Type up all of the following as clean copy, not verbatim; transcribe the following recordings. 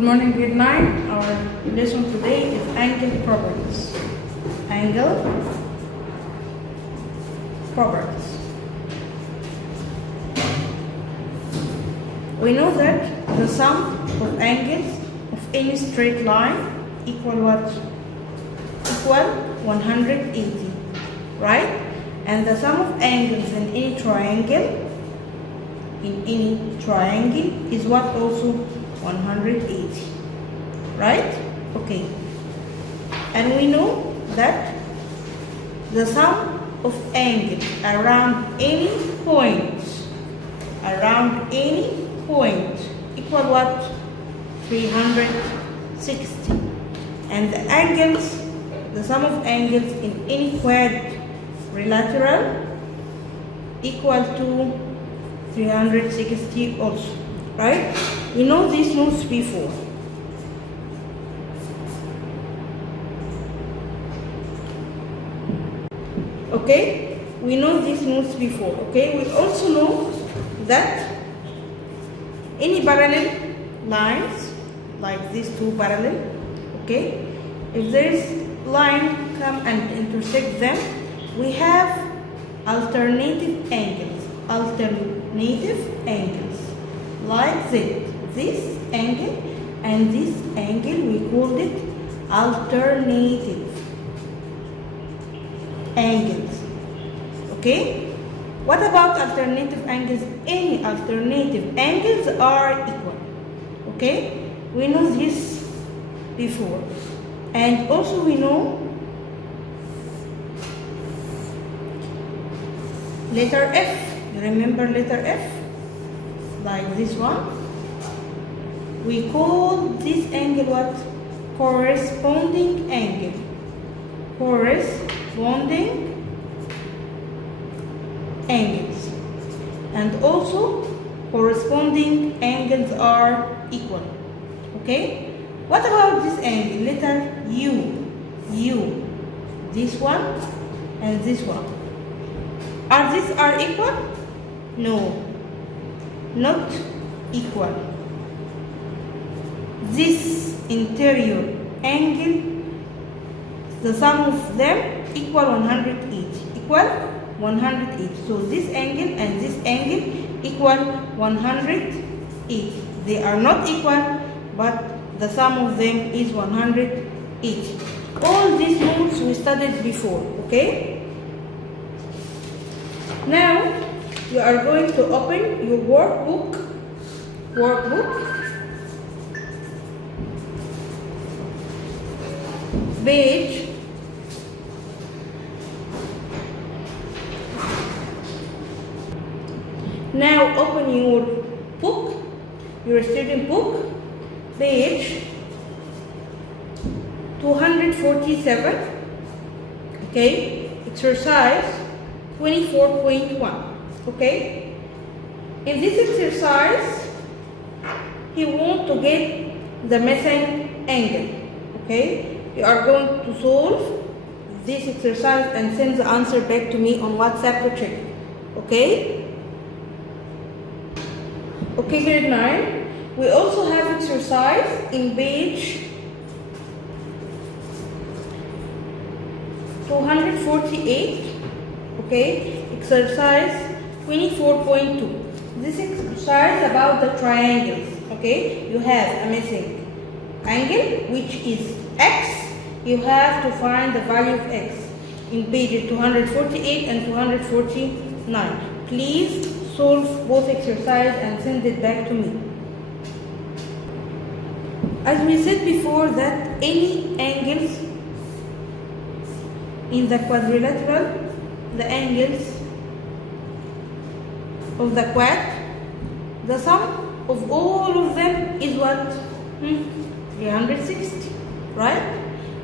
Good morning, grade 9. Our lesson today is angle properties. Angle properties. We know that the sum of angles of any straight line equal what? Equal 180, right? And the sum of angles in any triangle is what also 180, right? Okay. And we know that the sum of angles around any point equal what? 360. And the sum of angles in any quadrilateral equal to 360 also, right? We know these notes before. Okay? We know these notes before. Okay? We also know that any parallel lines, like these two parallel, okay? If there is line come and intersect them, we have alternative angles, like this angle and this angle, we called it alternative angles. Okay? What about alternative angles? Any alternative angles are equal. Okay? We know this before. And also we know letter F. You remember letter F? Like this one. We call this angle what? Corresponding angle. Corresponding angles. And also corresponding angles are equal. Okay? What about this angle? Letter U. This one and this one. Are these equal? No. Not equal. This interior angle, the sum of them equal 180. Equal 180. So this angle and this angle equal 180. They are not equal, but the sum of them is 180. All these notes we studied before, okay? Now you are going to open your workbook. Page 247. Okay, exercise 24.1. Okay, in this exercise, he wants to get the missing angle. Okay, you are going to solve this exercise and send the answer back to me on WhatsApp to check. Okay? Okay, grade 9. We also have exercise in page 248. Okay, exercise 24.2. This exercise about the triangles. Okay, you have a missing angle which is x. You have to find the value of x in pages 248 and 249. Please solve both exercises and send it back to me. As we said before, that any angles in the quadrilateral, the angles of the quad, the sum of all of them is what? 360, right?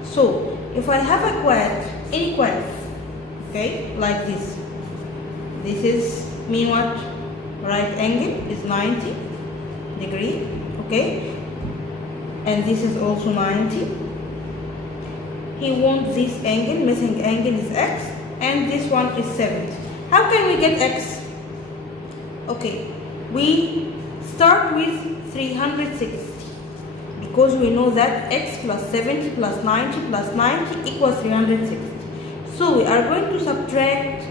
So if I have a quad, any quad, okay, like this is mean what? Right angle is 90 degree, okay, and this is also 90. He wants this angle, missing angle is x, and this one is 70. How can we get x? Okay, we start with 360 because we know that x plus 70 plus 90 plus 90 equals 360. So we are going to subtract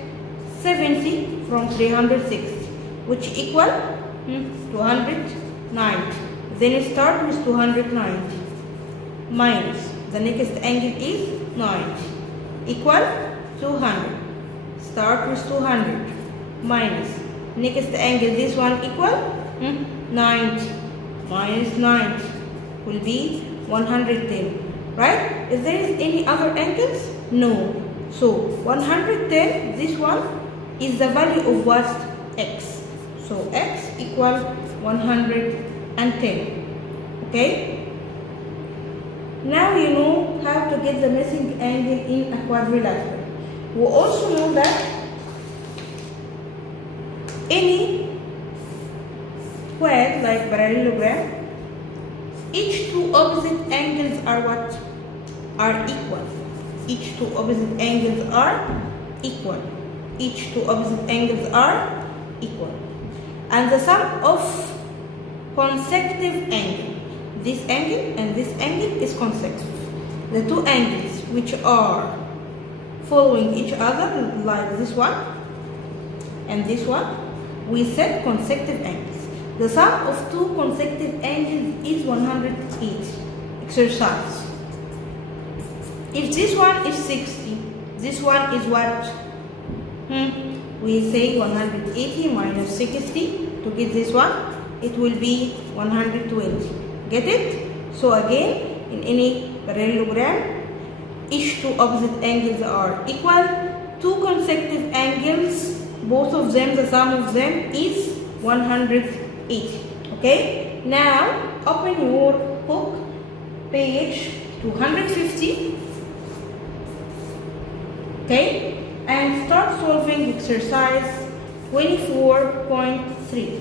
70 from 360, which equal 290. Then start with 290 minus the next angle is 90 equal 200. Start with 200 minus next angle, this one equal 90 minus 90 will be 110, right? Is there any other angles? No. So 110, this one is the value of what? X. So x equal 110. Okay? Now you know how to get the missing angle in a quadrilateral. We also know that any quad like parallelogram, each two opposite angles are what? Are equal. Each two opposite angles are equal. Each two opposite angles are equal. And the sum of consecutive angle, this angle and this angle is consecutive. The two angles which are following each other, like this one and this one, we set consecutive angles. The sum of two consecutive angles is 180. Exercise. If this one is 60, this one is what? We say 180 minus 60 to get this one. It will be 120. Get it? So again, in any parallelogram, each two opposite angles are equal. Two consecutive angles, both of them, the sum of them is 180. Okay? Now, open your book, page 250. Okay? And start solving exercise 24.3.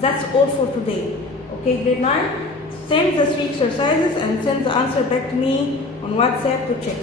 That's all for today. Okay, grade 9? Send the 3 exercises and send the answer back to me on WhatsApp to check.